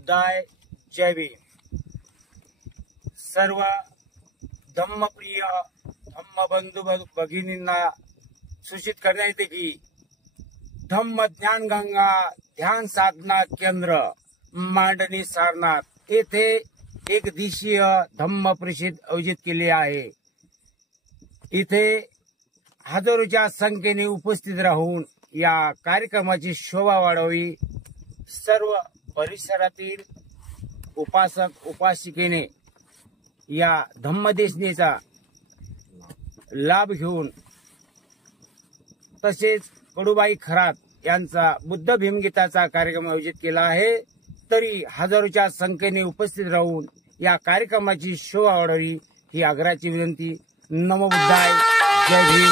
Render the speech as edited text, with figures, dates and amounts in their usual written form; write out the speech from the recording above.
बुद्धाय जय भीम। सर्व धम्मप्रिय धम्मबंधू भगिनींना सूचित करण्यात येते की धम्म ज्ञान गंगा ध्यान साधना केंद्र मांडणी सारनाथ येथे एक दिवसीय धम्म परिषद आयोजित केली आहे। इथे हजारोच्या संख्येने उपस्थित राहून या कार्यक्रमाची शोभा वाढवावी, सर्व परिसरातील उपासक उपासिकेने या धम्मदेशनेचा लाभ घेऊन तसेच कडूबाई खरात यांचा बुद्ध भीमगीताचा कार्यक्रम आयोजित केला आहे। तरी हजारोच्या संख्येने उपस्थित राहून या कार्यक्रमाची शोभा वाढवावी ही आग्रहाची विनंती। नमो बुद्धाय जय भीम।